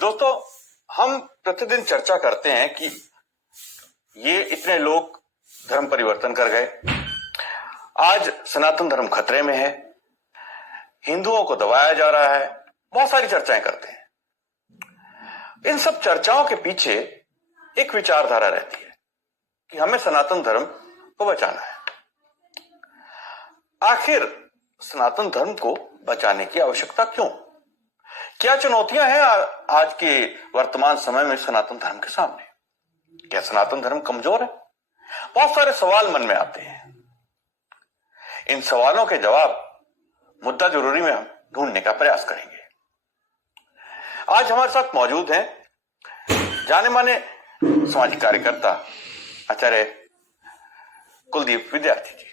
दोस्तों, हम प्रतिदिन चर्चा करते हैं कि ये इतने लोग धर्म परिवर्तन कर गए, आज सनातन धर्म खतरे में है, हिंदुओं को दबाया जा रहा है, बहुत सारी चर्चाएं करते हैं। इन सब चर्चाओं के पीछे एक विचारधारा रहती है कि हमें सनातन धर्म को बचाना है। आखिर सनातन धर्म को बचाने की आवश्यकता क्यों? क्या चुनौतियां हैं आज के वर्तमान समय में सनातन धर्म के सामने? क्या सनातन धर्म कमजोर है? बहुत सारे सवाल मन में आते हैं। इन सवालों के जवाब मुद्दा जरूरी में हम ढूंढने का प्रयास करेंगे। आज हमारे साथ मौजूद हैं जाने माने सामाजिक कार्यकर्ता आचार्य कुलदीप विद्यार्थी जी।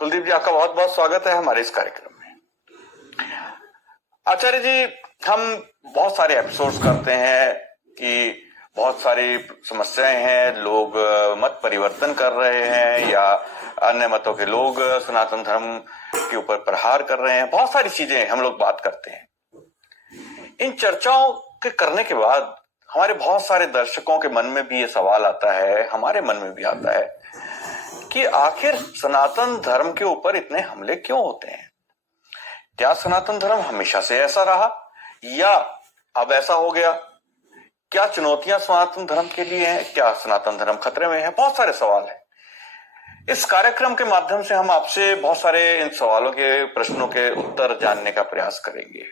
कुलदीप जी, आपका बहुत बहुत स्वागत है हमारे इस कार्यक्रम में। आचार्य जी, हम बहुत सारे एपिसोड्स करते हैं कि बहुत सारी समस्याएं हैं, लोग मत परिवर्तन कर रहे हैं या अन्य मतों के लोग सनातन धर्म के ऊपर प्रहार कर रहे हैं, बहुत सारी चीजें हम लोग बात करते हैं। इन चर्चाओं के करने के बाद हमारे बहुत सारे दर्शकों के मन में भी ये सवाल आता है, हमारे मन में भी आता है कि आखिर सनातन धर्म के ऊपर इतने हमले क्यों होते हैं? क्या सनातन धर्म हमेशा से ऐसा रहा या अब ऐसा हो गया? क्या चुनौतियां सनातन धर्म के लिए हैं? क्या सनातन धर्म खतरे में है? बहुत सारे सवाल हैं। इस कार्यक्रम के माध्यम से हम आपसे बहुत सारे इन सवालों के, प्रश्नों के उत्तर जानने का प्रयास करेंगे।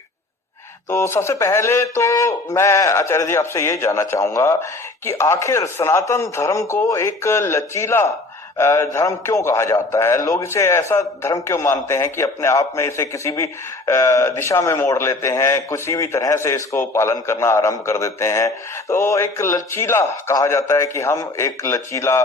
तो सबसे पहले तो मैं आचार्य जी आपसे ये जानना चाहूंगा कि आखिर सनातन धर्म को एक लचीला धर्म क्यों कहा जाता है? लोग इसे ऐसा धर्म क्यों मानते हैं कि अपने आप में इसे किसी भी दिशा में मोड़ लेते हैं, किसी भी तरह से इसको पालन करना आरंभ कर देते हैं। तो एक लचीला कहा जाता है कि हम एक लचीला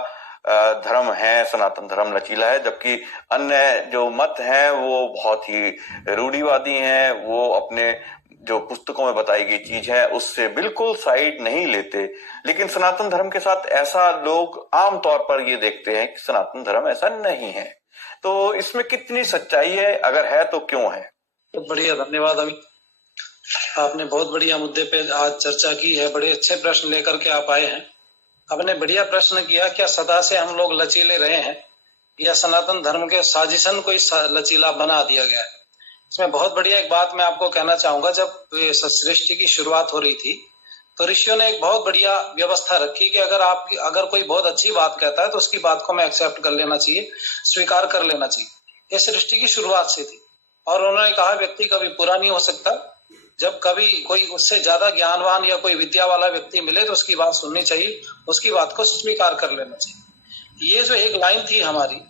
धर्म है, सनातन धर्म लचीला है, जबकि अन्य जो मत हैं वो बहुत ही रूढ़िवादी हैं, वो अपने जो पुस्तकों में बताई गई चीज है उससे बिल्कुल साइड नहीं लेते। लेकिन सनातन धर्म के साथ ऐसा लोग आमतौर पर ये देखते हैं कि सनातन धर्म ऐसा नहीं है। तो इसमें कितनी सच्चाई है? अगर है तो क्यों है? तो बढ़िया, धन्यवाद अमित। आपने बहुत बढ़िया मुद्दे पे आज चर्चा की है, बड़े अच्छे प्रश्न लेकर के आप आए हैं। आपने बढ़िया प्रश्न किया, क्या सदा से हम लोग लचीले रहे हैं या सनातन धर्म के साजिशन को लचीला बना दिया गया है? इसमें बहुत बढ़िया एक बात मैं आपको कहना चाहूंगा। जब सृष्टि की शुरुआत हो रही थी तो ऋषियों ने एक बहुत बढ़िया व्यवस्था रखी कि अगर कोई बहुत अच्छी बात कहता है तो उसकी बात को मैं एक्सेप्ट कर लेना चाहिए, स्वीकार कर लेना चाहिए। ये सृष्टि की शुरुआत से थी। और उन्होंने कहा व्यक्ति कभी पूरा नहीं हो सकता। जब कभी कोई उससे ज्यादा ज्ञानवान या कोई विद्या वाला व्यक्ति मिले तो उसकी बात सुननी चाहिए, उसकी बात को स्वीकार कर लेना चाहिए। ये जो एक लाइन थी हमारी,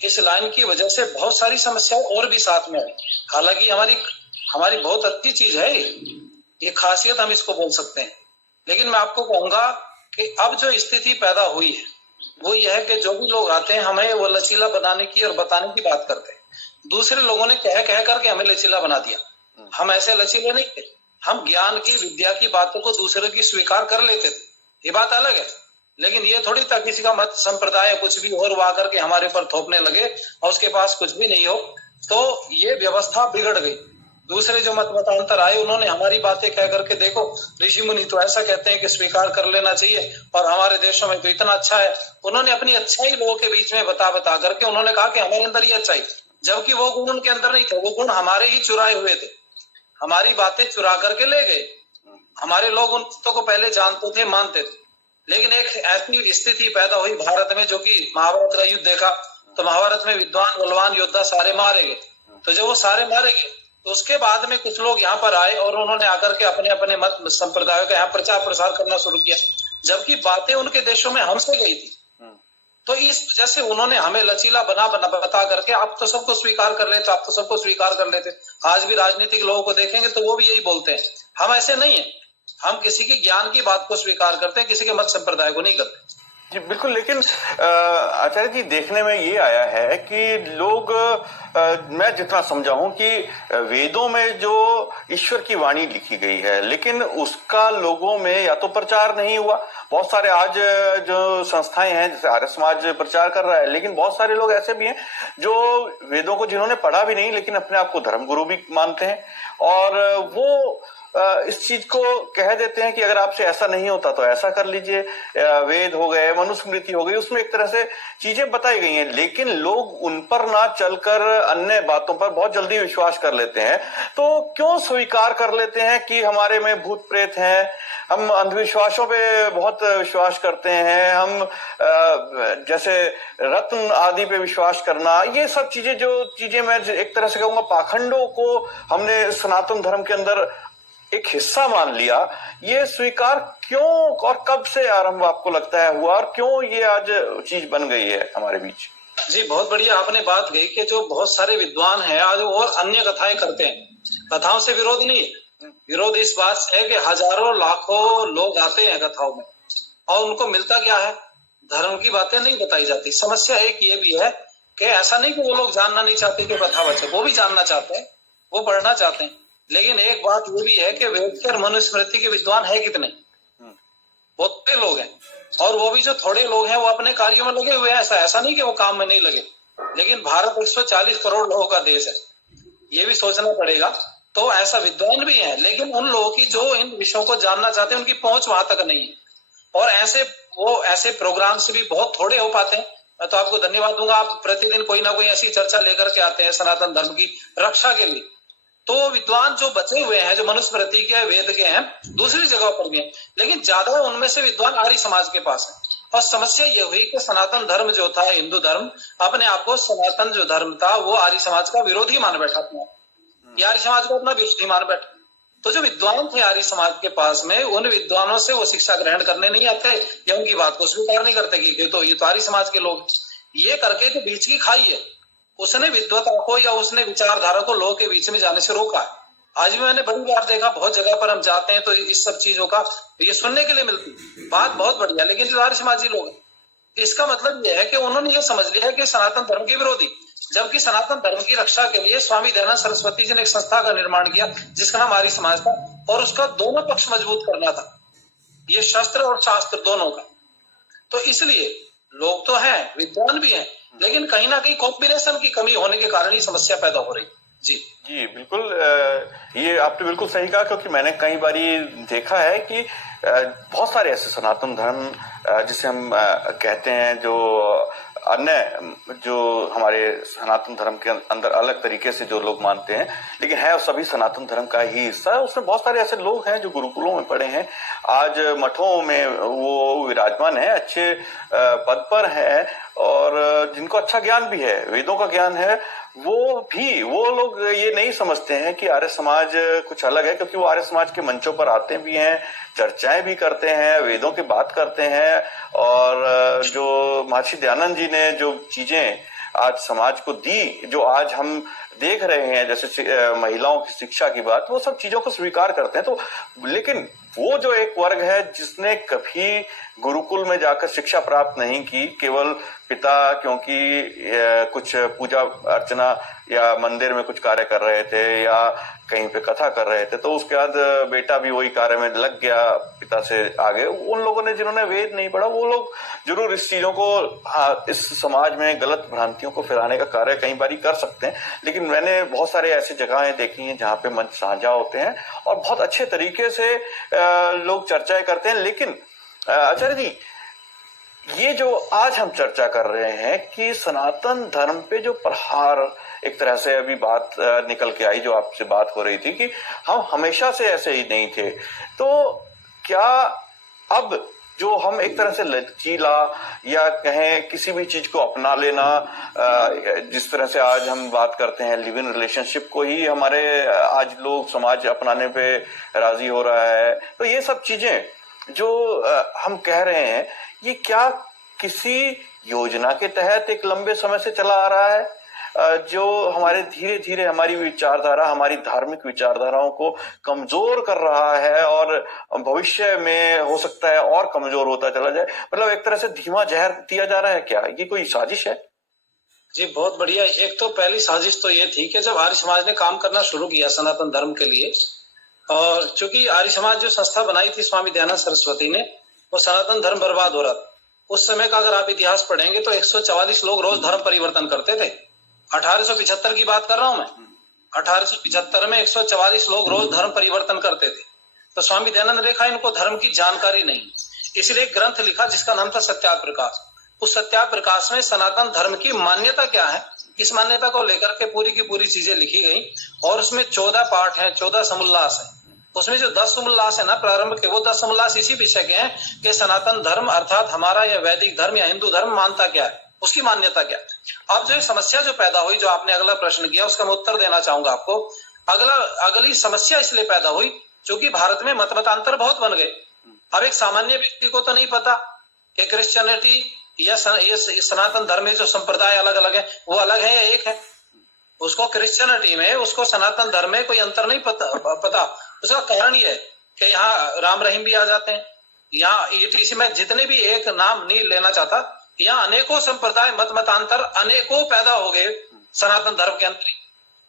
इस लाइन की वजह से बहुत सारी समस्याएं और भी साथ में आई। हालांकि हमारी बहुत अच्छी चीज है, ये खासियत हम इसको बोल सकते हैं। लेकिन मैं आपको कहूंगा कि अब जो स्थिति पैदा हुई है वो यह है कि जो भी लोग आते हैं हमें वो लचीला बनाने की और बताने की बात करते हैं। दूसरे लोगों ने कह करके हमें लचीला बना दिया। हम ऐसे लचीले नहीं थे। हम ज्ञान की, विद्या की बातों को दूसरे की स्वीकार कर लेते थे, ये बात अलग है। लेकिन ये थोड़ी था किसी का मत संप्रदाय कुछ भी और वो आकर के हमारे पर थोपने लगे और उसके पास कुछ भी नहीं हो, तो ये व्यवस्था बिगड़ गई। दूसरे जो मतांतर आए उन्होंने हमारी बातें कह करके, देखो ऋषि मुनि तो ऐसा कहते हैं कि स्वीकार कर लेना चाहिए और हमारे देशों में तो इतना अच्छा है। उन्होंने अपनी अच्छाई लोगों के बीच में बता करके उन्होंने कहा कि हमारे अंदर ये अच्छाई, जबकि वो गुण उनके अंदर नहीं थे। वो गुण हमारे ही चुराए हुए थे, हमारी बातें चुरा करके ले गए। हमारे लोग उन को पहले जानते थे, मानते थे। लेकिन एक ऐसी स्थिति पैदा हुई भारत में, जो कि महाभारत का युद्ध देखा तो महाभारत में विद्वान बलवान योद्धा सारे मारे गए। तो जब वो सारे मारे गए तो उसके बाद में कुछ लोग यहाँ पर आए और उन्होंने आकर के अपने अपने मत संप्रदायों का यहाँ प्रचार प्रसार करना शुरू किया, जबकि बातें उनके देशों में हमसे गई थी। तो इस वजह से उन्होंने हमें लचीला बता करके आप तो सबको स्वीकार कर लेते, आप तो सबको स्वीकार कर लेते। आज भी राजनीतिक लोगों को देखेंगे तो वो भी यही बोलते हैं। हम ऐसे नहीं है, हम किसी के ज्ञान की बात को स्वीकार करते हैं, किसी के मत संप्रदाय को नहीं करते। जी बिल्कुल, लेकिन आचार्य जी देखने में ये आया है कि लोग मैं जितना समझा हूं कि वेदों में जो ईश्वर की वाणी लिखी गई है, लेकिन उसका लोगों में या तो प्रचार नहीं हुआ। बहुत सारे आज जो संस्थाएं हैं, जैसे आर्य समाज प्रचार कर रहा है, लेकिन बहुत सारे लोग ऐसे भी हैं जो वेदों को जिन्होंने पढ़ा भी नहीं लेकिन अपने आप को धर्मगुरु भी मानते हैं, और वो इस चीज को कह देते हैं कि अगर आपसे ऐसा नहीं होता तो ऐसा कर लीजिए। वेद हो गए, मनुस्मृति हो गई, उसमें एक तरह से चीजें बताई गई हैं, लेकिन लोग उन पर ना चलकर अन्य बातों पर बहुत जल्दी विश्वास कर लेते हैं। तो क्यों स्वीकार कर लेते हैं कि हमारे में भूत प्रेत हैं, हम अंधविश्वासों पे बहुत विश्वास करते हैं, हम जैसे रत्न आदि पे विश्वास करना, ये सब चीजें जो चीजें मैं एक तरह से कहूंगा पाखंडों को हमने सनातन धर्म के अंदर एक हिस्सा मान लिया, ये स्वीकार क्यों और कब से आरंभ आपको लगता है हुआ, और क्यों ये आज चीज बन गई है हमारे बीच? जी बहुत बढ़िया आपने बात कही कि जो बहुत सारे विद्वान हैं आज वो अन्य कथाएं करते हैं। कथाओं से विरोध नहीं है, विरोध इस बात से है कि हजारों लाखों लोग आते हैं कथाओं में और उनको मिलता क्या है, धर्म की बातें नहीं बताई जाती। समस्या एक ये भी है कि ऐसा नहीं कि वो लोग जानना नहीं चाहते कि कथा बचे, वो भी जानना चाहते हैं, वो पढ़ना चाहते हैं, लेकिन एक बात ये भी है कि वेद और मनुस्मृति के विद्वान है कितने, वो थोड़े लोग हैं, और वो भी जो थोड़े लोग हैं वो अपने कार्यों में लगे हुए हैं। ऐसा नहीं कि वो काम में नहीं लगे, लेकिन भारत 140 करोड़ लोगों का देश है, ये भी सोचना पड़ेगा। तो ऐसा विद्वान भी है, लेकिन उन लोगों की जो इन विषयों को जानना चाहते हैं उनकी पहुंच वहां तक नहीं है, और ऐसे प्रोग्राम से भी बहुत थोड़े हो पाते हैं। मैं तो आपको धन्यवाद दूंगा, आप प्रतिदिन कोई ना कोई ऐसी चर्चा लेकर के आते हैं सनातन धर्म की रक्षा के लिए। तो विद्वान जो बचे हुए हैं, जो मनुस्मृति के वेद के हैं, दूसरी जगह पर भी हैं, लेकिन ज्यादा उनमें से विद्वान आर्य समाज के पास है। और समस्या ये हुई कि सनातन धर्म जो था, हिंदू धर्म, अपने आप को सनातन जो धर्म था वो आर्य समाज का विरोधी मान बैठा था, आर्य समाज को अपना विरोधी मान बैठा। तो जो विद्वान थे आर्य समाज के पास में, उन विद्वानों से वो शिक्षा ग्रहण करने नहीं आते या उनकी बात को स्वीकार नहीं करते कि ये तो आर्य समाज के लोग, ये करके तो बीच की खाई है। उसने विद्वता को या उसने विचारधारा को लोगों के बीच में जाने से रोका है। आज भी मैंने बड़ी बार देखा, बहुत जगह पर हम जाते हैं तो इस सब चीजों का ये सुनने के लिए मिलती बात बहुत बढ़िया, लेकिन जो आर्य समाजी लोग हैं, इसका मतलब यह है कि उन्होंने ये समझ लिया है कि सनातन धर्म के विरोधी, जबकि सनातन धर्म की रक्षा के लिए स्वामी दयानंद सरस्वती जी ने एक संस्था का निर्माण किया जिसका नाम आर्य समाज था, और उसका दोनों पक्ष मजबूत करना था, ये शस्त्र और शास्त्र दोनों का। तो इसलिए लोग तो हैं, विद्वान भी हैं, लेकिन कहीं ना कहीं कॉम्बिनेशन की कमी होने के कारण ही समस्या पैदा हो रही। जी जी बिल्कुल, ये आपने बिल्कुल सही कहा, क्योंकि मैंने कई बारी देखा है कि बहुत सारे ऐसे सनातन धर्म जिसे हम कहते हैं, जो अन्य जो हमारे सनातन धर्म के अंदर अलग तरीके से जो लोग मानते हैं, लेकिन है सभी सनातन धर्म का ही हिस्सा है। उसमें बहुत सारे ऐसे लोग हैं जो गुरुकुलों में पढ़े हैं, आज मठों में वो विराजमान है, अच्छे पद पर है, और जिनको अच्छा ज्ञान भी है, वेदों का ज्ञान है, वो लोग ये नहीं समझते हैं कि आर्य समाज कुछ अलग है, क्योंकि वो आर्य समाज के मंचों पर आते भी हैं, चर्चाएं भी करते हैं, वेदों की बात करते हैं, और जो महर्षि दयानंद जी ने जो चीजें आज समाज को दी, जो आज हम देख रहे हैं, जैसे महिलाओं की शिक्षा की बात, वो सब चीजों को स्वीकार करते हैं। तो लेकिन वो जो एक वर्ग है जिसने कभी गुरुकुल में जाकर शिक्षा प्राप्त नहीं की, केवल पिता क्योंकि कुछ पूजा अर्चना या मंदिर में कुछ कार्य कर रहे थे या कहीं पे कथा कर रहे थे, तो उसके बाद बेटा भी वही कार्य में लग गया पिता से आगे, उन लोगों ने जिन्होंने वेद नहीं पढ़ा, वो लोग जरूर इस चीजों को, इस समाज में गलत भ्रांतियों को फैलाने का कार्य कई बार कर सकते हैं। लेकिन मैंने बहुत सारे ऐसी जगहें देखी हैं जहाँ पे मंच साझा होते हैं और बहुत अच्छे तरीके से लोग चर्चाएं करते हैं। लेकिन आचार्य जी, ये जो आज हम चर्चा कर रहे हैं कि सनातन धर्म पे जो प्रहार, एक तरह से अभी बात निकल के आई, जो आपसे बात हो रही थी कि हम हमेशा से ऐसे ही नहीं थे, तो क्या अब जो हम एक तरह से लचीला या कहें किसी भी चीज को अपना लेना, जिस तरह से आज हम बात करते हैं लिव इन रिलेशनशिप को ही हमारे आज लोग समाज अपनाने पे राजी हो रहा है, तो ये सब चीजें जो हम कह रहे हैं, ये क्या किसी योजना के तहत एक लंबे समय से चला आ रहा है, जो हमारे धीरे धीरे हमारी विचारधारा, हमारी धार्मिक विचारधाराओं को कमजोर कर रहा है, और भविष्य में हो सकता है और कमजोर होता चला जाए? मतलब एक तरह से धीमा जहर दिया जा रहा है क्या? ये कोई साजिश है? जी बहुत बढ़िया। एक तो पहली साजिश तो ये थी कि जब आर्य समाज ने काम करना शुरू किया सनातन धर्म के लिए, और चूंकि आर्य समाज जो संस्था बनाई थी स्वामी दयानंद सरस्वती ने, वो सनातन धर्म बर्बाद हो रहा था। उस समय का अगर आप इतिहास पढ़ेंगे तो 144 लोग रोज धर्म परिवर्तन करते थे। 1875 की बात कर रहा हूं मैं। 1875 में 144 लोग रोज धर्म परिवर्तन करते थे। तो स्वामी दयानंद ने देखा इनको धर्म की जानकारी नहीं, इसलिए एक ग्रंथ लिखा जिसका नाम था सत्याप्रकाश। उस सत्याप्रकाश में सनातन धर्म की मान्यता क्या है, इस मान्यता को लेकर के पूरी की पूरी चीजें लिखी गई। और उसमें 14 पाठ हैं, 14 समुल्लास है। उसमें जो 10 समुल्लास है ना प्रारंभ के, वो 10 समुल्लास इसी विषय के हैं कि सनातन धर्म अर्थात हमारा या वैदिक धर्म या हिंदू धर्म मानता क्या है, उसकी मान्यता क्या है। अब जो एक समस्या जो पैदा हुई, जो आपने अगला प्रश्न किया, उसका मैं उत्तर देना चाहूंगा आपको। अगली समस्या इसलिए पैदा हुई क्योंकि भारत में मतमतांतर बहुत बन गए। अब एक सामान्य व्यक्ति को तो नहीं पता कि क्रिश्चियनिटी या सनातन धर्म में जो संप्रदाय अलग अलग है वो अलग है या एक है। उसको क्रिश्चियनिटी में, उसको सनातन धर्म में कोई अंतर नहीं पता। उसका कारण ये है कि यहाँ राम रहीम भी आ जाते हैं। यहाँ ईटीसी में जितने भी, एक नाम नहीं लेना चाहता, यहाँ अनेकों संप्रदाय मतांतर अनेकों पैदा हो गए सनातन धर्म के अंदर।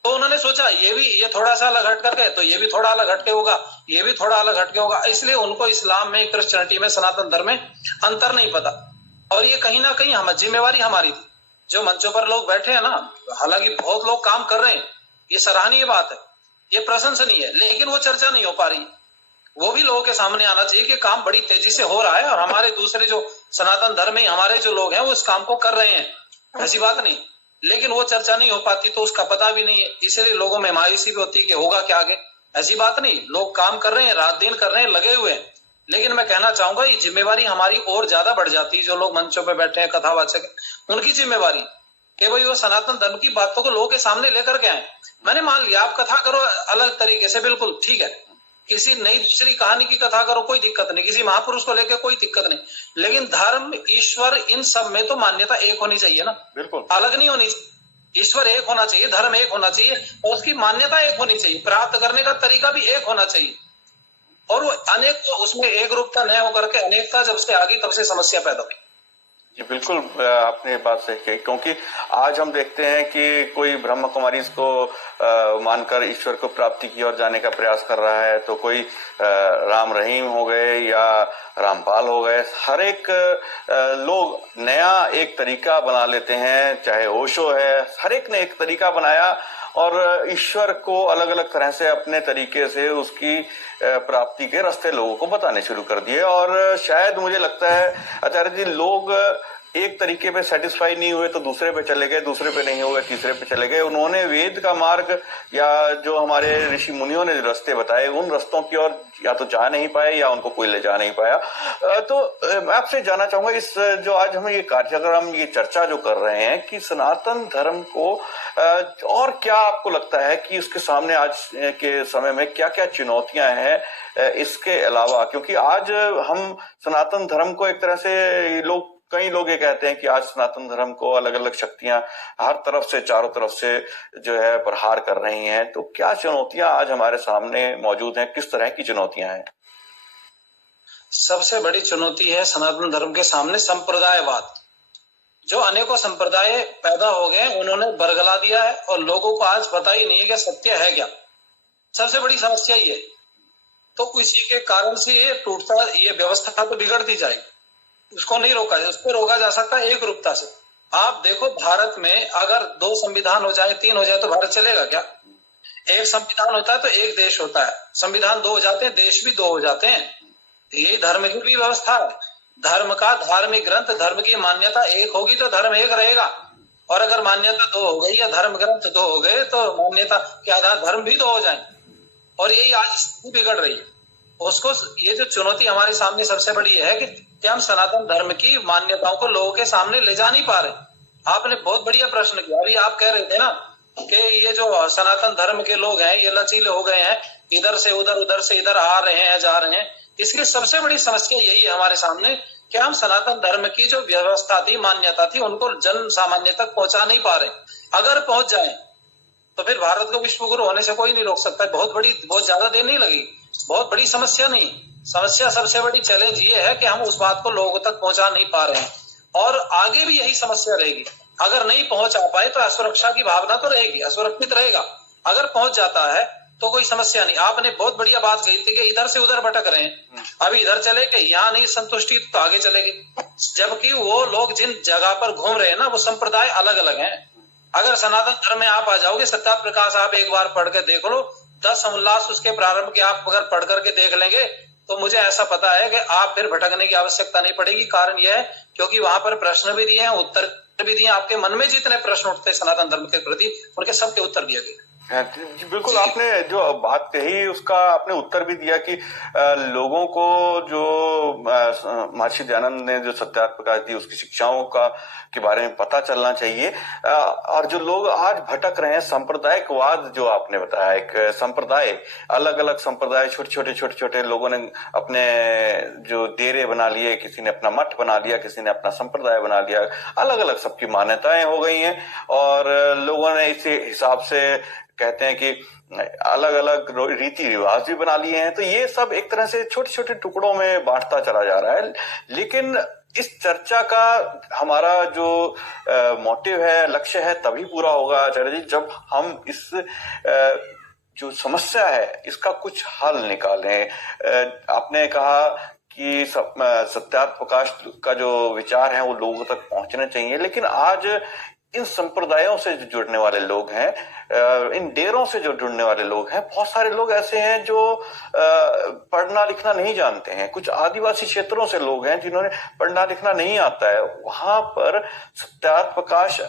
तो उन्होंने सोचा ये थोड़ा सा अलग हट करके, तो ये भी थोड़ा अलग हटके होगा, ये भी थोड़ा अलग हटके होगा। इसलिए उनको इस्लाम में, क्रिश्चियनिटी में, सनातन धर्म में अंतर नहीं पता। और ये कहीं ना कहीं हम जिम्मेवारी हमारी थी। जो मंचों पर लोग बैठे हैं ना, हालांकि बहुत लोग काम कर रहे हैं, ये सराहनीय बात है, ये प्रशंसनीय है, लेकिन वो चर्चा नहीं हो पा रही। वो भी लोगों के सामने आना चाहिए कि काम बड़ी तेजी से हो रहा है और हमारे दूसरे जो सनातन धर्म में हमारे जो लोग हैं वो इस काम को कर रहे हैं, ऐसी बात नहीं। लेकिन वो चर्चा नहीं हो पाती, तो उसका पता भी नहीं है, इसलिए लोगों में मायूसी भी होती है कि होगा क्या आगे। ऐसी बात नहीं, लोग काम कर रहे हैं, रात दिन कर रहे हैं, लगे हुए हैं। लेकिन मैं कहना चाहूंगा ये जिम्मेवारी हमारी और ज्यादा बढ़ जाती है। जो लोग मंचों पे बैठे हैं, कथावाचक, उनकी जिम्मेवारी कि भाई वो सनातन धर्म की बातों को लोगों के सामने लेकर के आए। मैंने मान लिया आप कथा करो अलग तरीके से, बिल्कुल ठीक है, किसी नई दूसरी कहानी की कथा करो, कोई दिक्कत नहीं, किसी महापुरुष को लेकर कोई दिक्कत नहीं, लेकिन धर्म, ईश्वर, इन सब में तो मान्यता एक होनी चाहिए ना, बिल्कुल अलग नहीं होनी चाहिए। ईश्वर एक होना चाहिए, धर्म एक होना चाहिए, और उसकी मान्यता एक होनी चाहिए, प्राप्त करने का तरीका भी एक होना चाहिए। और वो अनेक, उसमें एक रूपता न होकर के अनेकता जब से आ गई, तब से समस्या पैदा हुई। जी बिल्कुल, आपने बात सही कही, क्योंकि आज हम देखते हैं कि कोई ब्रह्म कुमारी इसको मानकर ईश्वर को प्राप्ति की ओर जाने का प्रयास कर रहा है, तो कोई राम रहीम हो गए या रामपाल हो गए, हर एक लोग नया एक तरीका बना लेते हैं। चाहे ओशो है, हर एक ने एक तरीका बनाया और ईश्वर को अलग अलग तरह से अपने तरीके से उसकी प्राप्ति के रास्ते लोगों को बताने शुरू कर दिए। और शायद मुझे लगता है आचार्य जी, लोग एक तरीके पे सेटिस्फाई नहीं हुए तो दूसरे पे चले गए, दूसरे पे नहीं हुए तीसरे पे चले गए। उन्होंने वेद का मार्ग या जो हमारे ऋषि मुनियों ने रास्ते बताए, उन रास्तों की ओर या तो जा नहीं पाए या उनको कोई ले जा नहीं पाया। तो मैं आपसे जानना चाहूंगा, इस जो आज हम ये कार्यक्रम, ये चर्चा जो कर रहे हैं कि सनातन धर्म को और क्या आपको लगता है कि उसके सामने आज के समय में क्या क्या चुनौतियां हैं इसके अलावा? क्योंकि आज हम सनातन धर्म को एक तरह से कई लोग ये कहते हैं कि आज सनातन धर्म को अलग अलग शक्तियां हर तरफ से, चारों तरफ से जो है प्रहार कर रही हैं। तो क्या चुनौतियां आज हमारे सामने मौजूद हैं, किस तरह की चुनौतियां हैं? सबसे बड़ी चुनौती है सनातन धर्म के सामने संप्रदायवाद। जो अनेकों संप्रदाय पैदा हो गए, उन्होंने बरगला दिया है और लोगों को आज पता ही नहीं है कि सत्य है क्या। सबसे बड़ी समस्या ये, तो इसी के कारण से ये टूटता, ये व्यवस्था तो बिगड़ती जाएगी, उसको नहीं रोका जाए। उसको रोका जा सकता है एक रूपता से। आप देखो भारत में अगर 2 संविधान हो जाए, 3 हो जाए, तो भारत चलेगा क्या? एक संविधान होता है तो एक देश होता है, संविधान 2 हो जाते हैं, देश भी 2 हो जाते हैं। यही धर्म की भी व्यवस्था है। धर्म का धार्मिक ग्रंथ, धर्म की मान्यता एक होगी तो धर्म एक रहेगा, और अगर मान्यता 2 हो गई या धर्म ग्रंथ 2 हो गए तो मान्यता के आधार धर्म भी 2 हो जाए। और यही आज स्थिति बिगड़ रही है। उसको, ये जो चुनौती हमारे सामने सबसे बड़ी है कि हम सनातन धर्म की मान्यताओं को लोगों के सामने ले जा नहीं पा रहे। आपने बहुत बढ़िया प्रश्न किया। अभी आप कह रहे थे ना कि ये जो सनातन धर्म के लोग हैं, ये लचीले हो गए हैं, इधर से उधर, उधर से इधर आ रहे हैं, जा रहे हैं। इसकी सबसे बड़ी समस्या यही है हमारे सामने कि हम सनातन धर्म की जो व्यवस्था थी, मान्यता थी, उनको जन सामान्य तक पहुंचा नहीं पा रहे। अगर पहुंच जाए तो फिर भारत को विश्व गुरु होने से कोई नहीं रोक सकता। बहुत ज्यादा देर नहीं लगेगी। बहुत बड़ी समस्या नहीं। समस्या सबसे बड़ी चैलेंज ये है कि हम उस बात को लोगों तक पहुंचा नहीं पा रहे हैं, और आगे भी यही समस्या रहेगी। अगर नहीं पहुंचा पाए तो असुरक्षा की भावना तो रहेगी, असुरक्षित रहेगा। अगर पहुंच जाता है तो कोई समस्या नहीं। आपने बहुत बढ़िया बात कही थी कि इधर से उधर भटक रहे हैं, अभी इधर चले गए, यहाँ नहीं संतुष्टि तो आगे चले गए। जबकि वो लोग जिन जगह पर घूम रहे हैं ना, वो संप्रदाय अलग अलग हैं। अगर सनातन धर्म में आप आ जाओगे, सत्या प्रकाश आप एक बार पढ़ के देख लो, 10 उल्लास उसके प्रारंभ के आप अगर पढ़ करके देख लेंगे तो मुझे ऐसा पता है कि आप फिर भटकने की आवश्यकता नहीं पड़ेगी। कारण यह है क्योंकि वहां पर प्रश्न भी दिए हैं, उत्तर भी दिए। आपके मन में जितने प्रश्न उठते सनातन धर्म के प्रति, उनके सबके उत्तर दिए गए। जी बिल्कुल, आपने जो बात कही उसका आपने उत्तर भी दिया कि लोगों को जो महर्षि दयानंद ने जो सत्या प्रकाश दी उसकी शिक्षाओं का के बारे में पता चलना चाहिए। और जो लोग आज भटक रहे हैं, सांप्रदायिकवाद जो आपने बताया, एक संप्रदाय, अलग अलग संप्रदाय, छोटे छोटे लोगों ने अपने जो डेरे बना लिए, किसी ने अपना मठ बना लिया, किसी ने अपना संप्रदाय बना लिया, अलग अलग सबकी मान्यताएं हो गई हैं और लोगों ने इसी हिसाब से कहते हैं कि अलग अलग रीति रिवाज भी बना लिए हैं। तो ये सब एक तरह से छोटे छोटे टुकड़ों में बांटता चला जा रहा है। लेकिन इस चर्चा का हमारा जो मोटिव है, लक्ष्य है, तभी पूरा होगा आचार्य जी जब हम इस जो समस्या है इसका कुछ हल निकालें। आपने कहा कि सत्यार्थ प्रकाश का जो विचार है वो लोगों तक पहुंचने चाहिए, लेकिन आज इन संप्रदायों से जो जुड़ने वाले लोग हैं, इन डेरों से जो जुड़ने वाले लोग हैं, बहुत सारे लोग ऐसे हैं जो पढ़ना लिखना नहीं जानते हैं। कुछ आदिवासी क्षेत्रों से लोग हैं जिन्होंने पढ़ना लिखना नहीं आता है, वहां पर सत्यार्थ प्रकाश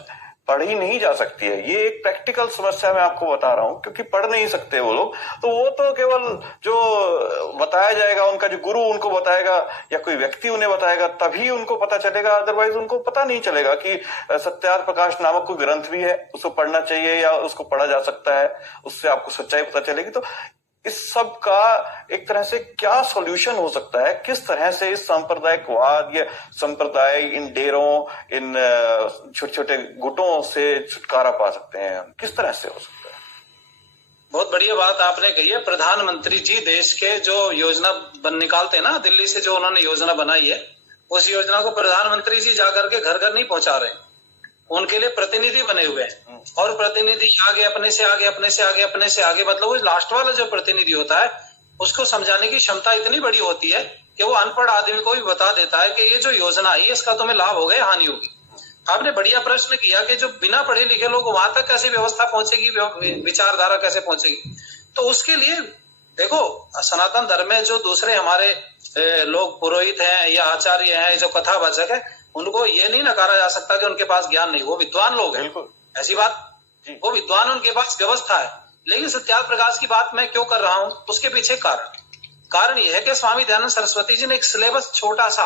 पढ़ी नहीं जा सकती है। ये एक प्रैक्टिकल समस्या मैं आपको बता रहा हूं, क्योंकि पढ़ नहीं सकते वो लोग। तो वो तो केवल जो बताया जाएगा, उनका जो गुरु उनको बताएगा या कोई व्यक्ति उन्हें बताएगा, तभी उनको पता चलेगा। अदरवाइज उनको पता नहीं चलेगा कि सत्यार्थ प्रकाश नामक कोई ग्रंथ भी है, उसको पढ़ना चाहिए या उसको पढ़ा जा सकता है, उससे आपको सच्चाई पता चलेगी। तो इस सब का एक तरह से क्या सॉल्यूशन हो सकता है? किस तरह से इस सांप्रदायिकवाद या संप्रदाय, इन डेरों, इन छोटे छोटे गुटों से छुटकारा पा सकते हैं? किस तरह से हो सकता है? बहुत बढ़िया बात आपने कही है। प्रधानमंत्री जी देश के जो योजना निकालते हैं ना, दिल्ली से जो उन्होंने योजना बनाई है, उस योजना को प्रधानमंत्री जी जाकर के घर घर नहीं पहुंचा रहे, उनके लिए प्रतिनिधि बने हुए हैं। और प्रतिनिधि आगे अपने से आगे अपने से आगे अपने से आगे, मतलब वो लास्ट वाला जो प्रतिनिधि होता है उसको समझाने की क्षमता इतनी बड़ी होती है कि वो अनपढ़ आदमी को भी बता देता है कि ये जो योजना है इसका तुम्हें लाभ होगा या हानि होगी। आपने बढ़िया प्रश्न किया कि जो बिना पढ़े लिखे लोग वहां तक कैसे व्यवस्था पहुंचेगी, विचारधारा कैसे पहुंचेगी। तो उसके लिए देखो, सनातन धर्म में जो दूसरे हमारे लोग पुरोहित हैं या आचार्य हैं, जो कथावाचक है, उनको ये नहीं नकारा जा सकता कि उनके पास ज्ञान नहीं, वो विद्वान लोग हैं, ऐसी बात, वो विद्वान, उनके पास व्यवस्था है। लेकिन सत्यार्थ प्रकाश की बात मैं क्यों कर रहा हूं, उसके पीछे कारण यह है कि स्वामी दयानंद सरस्वती जी ने एक सिलेबस छोटा सा,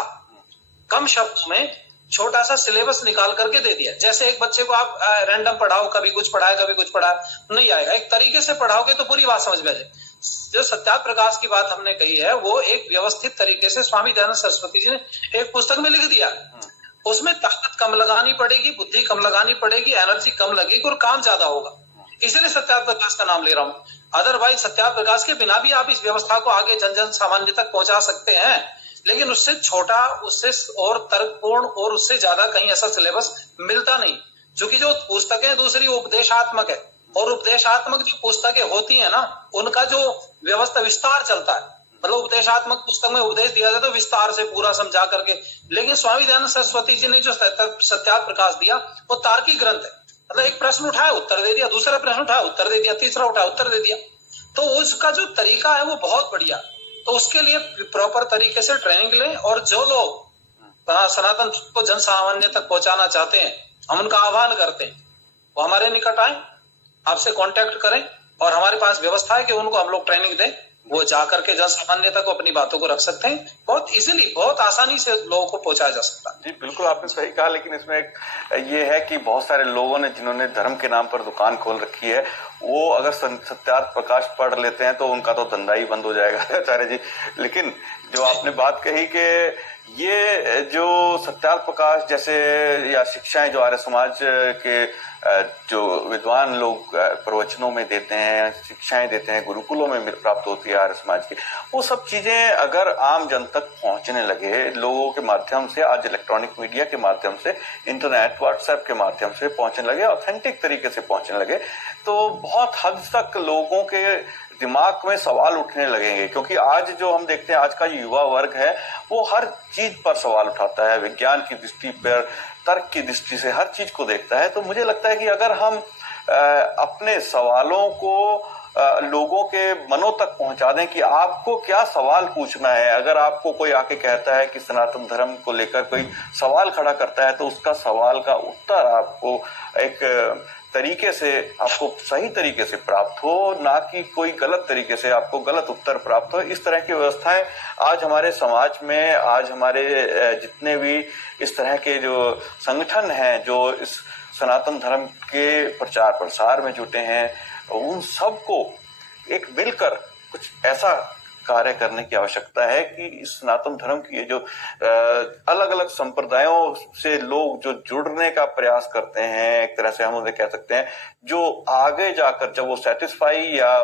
कम शब्दों में छोटा सा सिलेबस निकाल करके दे दिया। जैसे एक बच्चे को आप रैंडम पढ़ाओ, कभी कुछ पढ़ाए कभी कुछ पढ़ाए, नहीं आएगा। एक तरीके से पढ़ाओगे तो पूरी बात समझ में आ जाए। जो सत्यार्थ प्रकाश की बात हमने कही है, वो एक व्यवस्थित तरीके से स्वामी दयानंद सरस्वती जी ने एक पुस्तक में लिख दिया। उसमें ताकत कम लगानी पड़ेगी, बुद्धि कम लगानी पड़ेगी, एनर्जी कम लगेगी और काम ज्यादा होगा। इसलिए सत्यार्थ प्रकाश का नाम ले रहा हूं। अदरवाइज सत्यार्थ प्रकाश के बिना भी आप इस व्यवस्था को आगे जन जन सामान्य तक पहुंचा सकते हैं, लेकिन उससे छोटा, उससे और तर्कपूर्ण और उससे ज्यादा कहीं ऐसा सिलेबस मिलता नहीं। क्योंकि जो पुस्तकें दूसरी उपदेशात्मक है, और उपदेशात्मक जो पुस्तकें होती है ना, उनका जो व्यवस्था विस्तार चलता है, मतलब उपदेशात्मक पुस्तक में उपदेश दिया जाए तो विस्तार से पूरा समझा करके। लेकिन स्वामी दयानंद सरस्वती जी ने जो सत्यार्थ प्रकाश दिया वो तार्किक ग्रंथ है। मतलब एक प्रश्न उठाया उत्तर दे दिया, दूसरा प्रश्न उठाया उत्तर दे दिया, तीसरा उठाया उत्तर दे दिया। तो उसका जो तरीका है वो बहुत बढ़िया। तो उसके लिए प्रॉपर तरीके से ट्रेनिंग लें, और जो लोग सनातन को जन सामान्य तक पहुंचाना चाहते हैं, हम उनका आह्वान करते हैं, वो हमारे निकट आए, आपसे कांटेक्ट करें, और हमारे पास व्यवस्था है कि उनको हम लोग ट्रेनिंग दें, वो जाकर के जन सामान्य तक अपनी बातों को रख सकते हैं। बहुत इजीली, बहुत आसानी से लोगों को पहुंचाया जा सकता है। जी बिल्कुल, आपने सही कहा। लेकिन इसमें एक ये है कि बहुत सारे लोगों ने, जिन्होंने धर्म के नाम पर दुकान खोल रखी है, वो अगर सत्यार्थ प्रकाश पढ़ लेते हैं तो उनका तो धंधा ही बंद हो जाएगा आचार्य जी। लेकिन जो आपने बात कही कि ये जो सत्यार्थ प्रकाश जैसे या शिक्षाएं जो आर्य समाज के जो विद्वान लोग प्रवचनों में देते हैं, शिक्षाएं देते हैं, गुरुकुलों में प्राप्त होती है आर्य समाज की, वो सब चीजें अगर आम जन तक पहुंचने लगे लोगों के माध्यम से, आज इलेक्ट्रॉनिक मीडिया के माध्यम से, इंटरनेट, व्हाट्सएप के माध्यम से पहुंचने लगे, ऑथेंटिक तरीके से पहुंचने लगे, तो बहुत हद तक लोगों के दिमाग में सवाल उठने लगेंगे। क्योंकि आज जो हम देखते हैं, आज का युवा वर्ग है वो हर चीज पर सवाल उठाता है, विज्ञान की दृष्टि पर, तर्क की दृष्टि से हर चीज को देखता है। तो मुझे लगता है कि अगर हम अपने सवालों को लोगों के मनों तक पहुंचा दें कि आपको क्या सवाल पूछना है, अगर आपको कोई आके कहता है कि सनातन धर्म को लेकर कोई सवाल खड़ा करता है, तो उसका सवाल का उत्तर आपको एक तरीके से, आपको सही तरीके से प्राप्त हो, ना कि कोई गलत तरीके से आपको गलत उत्तर प्राप्त हो। इस तरह की व्यवस्थाएं आज हमारे समाज में, आज हमारे जितने भी इस तरह के जो संगठन हैं जो इस सनातन धर्म के प्रचार प्रसार में जुटे हैं, उन सबको एक मिलकर कुछ ऐसा कार्य करने की आवश्यकता है कि इस सनातन धर्म की ये जो अलग अलग संप्रदायों से लोग जो जुड़ने का प्रयास करते हैं, एक तरह से हम उन्हें कह सकते हैं, जो आगे जाकर जब वो सेटिस्फाई या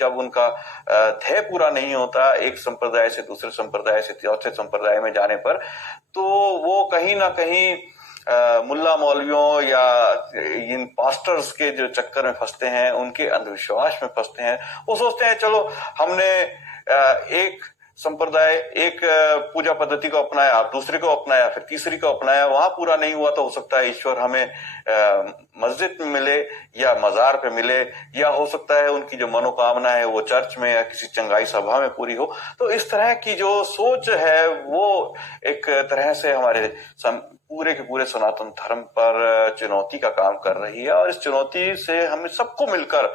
जब उनका ध्येय पूरा नहीं होता एक संप्रदाय से दूसरे संप्रदाय से चौथे संप्रदाय में जाने पर, तो वो कहीं ना कहीं मुल्ला मौलवियों या इन पास्टर्स के जो चक्कर में फंसते हैं, उनके अंधविश्वास में फंसते हैं। वो सोचते हैं चलो हमने एक संप्रदाय, एक पूजा पद्धति को अपनाया, दूसरे को अपनाया, फिर तीसरी को अपनाया, वहां पूरा नहीं हुआ तो हो सकता है ईश्वर हमें मस्जिद में मिले या मजार पे मिले, या हो सकता है उनकी जो मनोकामना है वो चर्च में या किसी चंगाई सभा में पूरी हो। तो इस तरह की जो सोच है वो एक तरह से हमारे पूरे के पूरे सनातन धर्म पर चुनौती का काम कर रही है, और इस चुनौती से हमें सबको मिलकर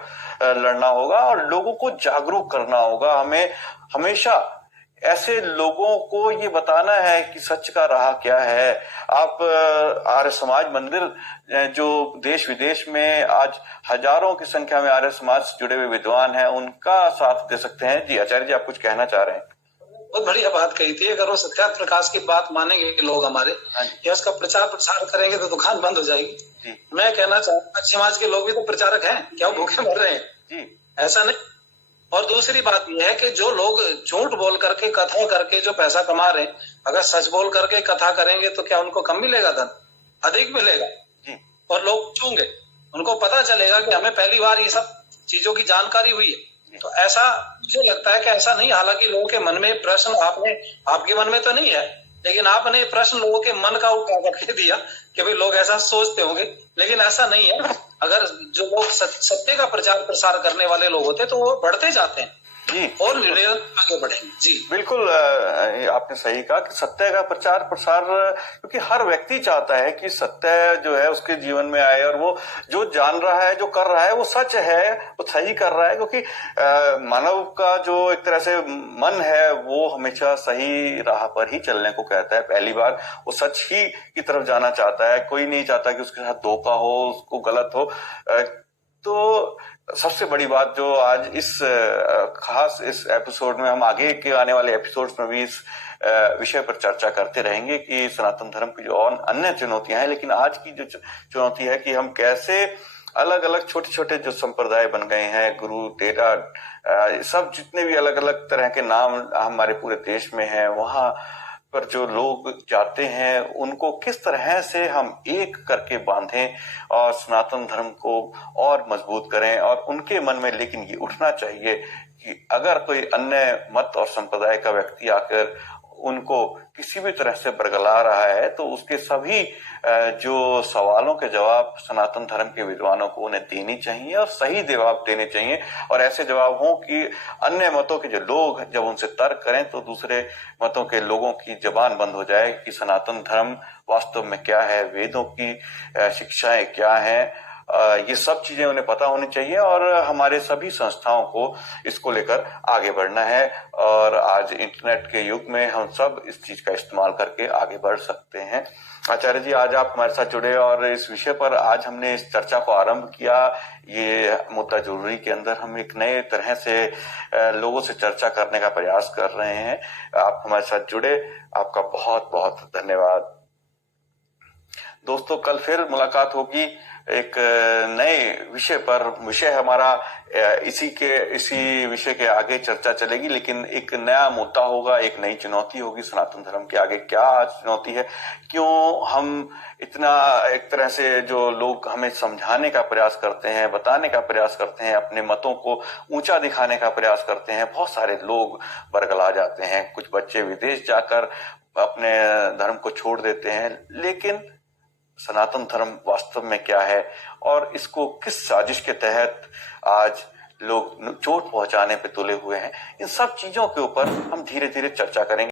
लड़ना होगा और लोगों को जागरूक करना होगा। हमें हमेशा ऐसे लोगों को ये बताना है कि सच का राह क्या है। आप आर्य समाज मंदिर जो देश विदेश में आज हजारों की संख्या में आर्य समाज से जुड़े हुए विद्वान हैं, उनका साथ दे सकते हैं। जी आचार्य जी, आप कुछ कहना चाह रहे हैं? बहुत बढ़िया बात कही थी। अगर वो सत्यार्थ प्रकाश की बात मानेंगे लोग हमारे, या उसका प्रचार प्रसार करेंगे तो दुकान बंद हो जाएगी। मैं कहना चाहूंगा समाज के लोग भी तो प्रचारक हैं, क्या वो भूखे मर रहे हैं? जी ऐसा नहीं। और दूसरी बात यह है कि जो लोग झूठ बोल करके, कथा करके जो पैसा कमा रहे हैं, अगर सच बोल करके कथा करेंगे तो क्या उनको कम मिलेगा धन? अधिक मिलेगा। और लोग पूछेंगे, उनको पता चलेगा कि हमें पहली बार ये सब चीजों की जानकारी हुई है। तो ऐसा मुझे लगता है कि ऐसा नहीं, हालांकि लोगों के मन में प्रश्न आपके मन में तो नहीं है, लेकिन आपने प्रश्न लोगों के मन का उठा करके दिया कि भाई लोग ऐसा सोचते होंगे, लेकिन ऐसा नहीं है। अगर जो लोग सत्य का प्रचार प्रसार करने वाले लोग होते तो वो बढ़ते जाते हैं जी, और आगे बढ़ेंगे। जी बिल्कुल, आपने सही कहा कि सत्य का प्रचार प्रसार, क्योंकि हर व्यक्ति चाहता है कि सत्य जो है उसके जीवन में आए, और वो जो जान रहा है, जो कर रहा है वो सच है, वो सही कर रहा है। क्योंकि मानव का जो एक तरह से मन है वो हमेशा सही राह पर ही चलने को कहता है। पहली बार वो सच ही की तरफ जाना चाहता है, कोई नहीं चाहता कि उसके साथ धोखा हो, उसको गलत हो। तो सबसे बड़ी बात जो आज इस खास इस एपिसोड में, हम आगे के आने वाले एपिसोड्स में भी इस विषय पर चर्चा करते रहेंगे कि सनातन धर्म की जो और अन्य चुनौतियां हैं, लेकिन आज की जो चुनौती है कि हम कैसे अलग अलग छोटे छोटे जो संप्रदाय बन गए हैं, गुरु तेरा सब जितने भी अलग अलग तरह के नाम हमारे पूरे देश में हैं, वहां पर जो लोग जाते हैं उनको किस तरह से हम एक करके बांधें और सनातन धर्म को और मजबूत करें। और उनके मन में लेकिन ये उठना चाहिए कि अगर कोई अन्य मत और संप्रदाय का व्यक्ति आकर उनको किसी भी तरह से बरगला रहा है, तो उसके सभी जो सवालों के जवाब सनातन धर्म के विद्वानों को उन्हें देनी चाहिए और सही जवाब देने चाहिए। और ऐसे जवाब हों कि अन्य मतों के जो लोग जब उनसे तर्क करें तो दूसरे मतों के लोगों की जबान बंद हो जाए कि सनातन धर्म वास्तव में क्या है, वेदों की शिक्षाएं क्या हैं, ये सब चीजें उन्हें पता होनी चाहिए और हमारे सभी संस्थाओं को इसको लेकर आगे बढ़ना है। और आज इंटरनेट के युग में हम सब इस चीज का इस्तेमाल करके आगे बढ़ सकते हैं। आचार्य जी, आज आप हमारे साथ जुड़े और इस विषय पर आज हमने इस चर्चा को आरंभ किया। ये मुद्दा जरूरी के अंदर हम एक नए तरह से लोगों से चर्चा करने का प्रयास कर रहे हैं। आप हमारे साथ जुड़े, आपका बहुत बहुत धन्यवाद। दोस्तों, कल फिर मुलाकात होगी एक नए विषय पर। विषय हमारा इसी विषय के आगे चर्चा चलेगी, लेकिन एक नया मुद्दा होगा, एक नई चुनौती होगी। सनातन धर्म के आगे क्या चुनौती है, क्यों हम इतना एक तरह से जो लोग हमें समझाने का प्रयास करते हैं, बताने का प्रयास करते हैं, अपने मतों को ऊंचा दिखाने का प्रयास करते हैं, बहुत सारे लोग बरगला जाते हैं। कुछ बच्चे विदेश जाकर अपने धर्म को छोड़ देते हैं। लेकिन सनातन धर्म वास्तव में क्या है और इसको किस साजिश के तहत आज लोग चोट पहुंचाने पे तुले हुए हैं, इन सब चीजों के ऊपर हम धीरे धीरे चर्चा करेंगे।